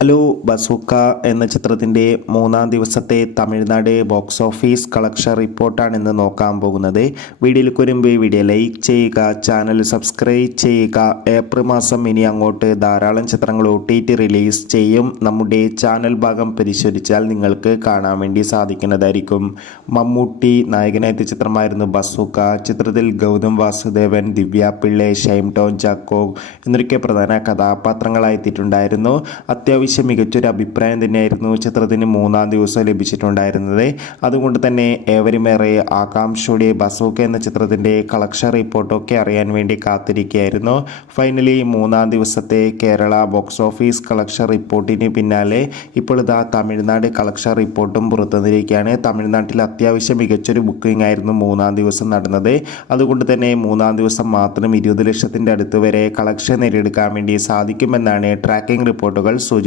Hello bazooka എന്ന ചിത്രത്തിന്റെ മൂന്നാം ദിവസത്തെ തമിഴ്നാട് ബോക്സ് ഓഫീസ് കളക്ഷൻ റിപ്പോർട്ടാണ് ഇന്ന് നോക്കാൻ പോകുന്നത്. വീഡിയോയിലേക്ക് വരുമ്പോൾ വീഡിയോ ലൈക്ക് ചെയ്യുക ചാനൽ സബ്സ്ക്രൈബ് ചെയ്യുക. ഏപ്രിൽ മാസം ഇനി അങ്ങോട്ട് ധാരാളം ചിത്രങ്ങൾ ഒ റിലീസ് ചെയ്യും. നമ്മുടെ ചാനൽ ഭാഗം പരിശോധിച്ചാൽ നിങ്ങൾക്ക് കാണാൻ വേണ്ടി സാധിക്കുന്നതായിരിക്കും. മമ്മൂട്ടി നായകനായ ചിത്രമായിരുന്നു ബസൂക്ക. ചിത്രത്തിൽ ഗൗതം വാസുദേവൻ ദിവ്യ പിള്ളെ ഷൈം ടോൺ ചാക്കോ എന്നൊക്കെ പ്രധാന കഥാപാത്രങ്ങളായി എത്തിയിട്ടുണ്ടായിരുന്നു. അത്യാവശ്യം മികച്ചൊരു അഭിപ്രായം തന്നെയായിരുന്നു ചിത്രത്തിന് മൂന്നാം ദിവസം ലഭിച്ചിട്ടുണ്ടായിരുന്നത്. അതുകൊണ്ട് തന്നെ ഏവരുമേറെ ആകാംക്ഷയുടെ ബസൂക്ക എന്ന ചിത്രത്തിന്റെ കളക്ഷൻ റിപ്പോർട്ടൊക്കെ അറിയാൻ വേണ്ടി കാത്തിരിക്കുകയായിരുന്നു. ഫൈനലി മൂന്നാം ദിവസത്തെ കേരള ബോക്സ് ഓഫീസ് കളക്ഷൻ റിപ്പോർട്ടിന് പിന്നാലെ ഇപ്പോൾ ഇതാ തമിഴ്നാട് കളക്ഷൻ റിപ്പോർട്ടും പുറത്തുനിന്നിരിക്കുകയാണ് തമിഴ്നാട്ടിൽ അത്യാവശ്യം മികച്ചൊരു ബുക്കിംഗ് ആയിരുന്നു മൂന്നാം ദിവസം നടന്നത്. അതുകൊണ്ട് തന്നെ മൂന്നാം ദിവസം മാത്രം ഇരുപത് ലക്ഷത്തിന്റെ അടുത്ത് വരെ കളക്ഷൻ നേടിയെടുക്കാൻ വേണ്ടി സാധിക്കുമെന്നാണ് ട്രാക്കിംഗ് റിപ്പോർട്ടുകൾ സൂചി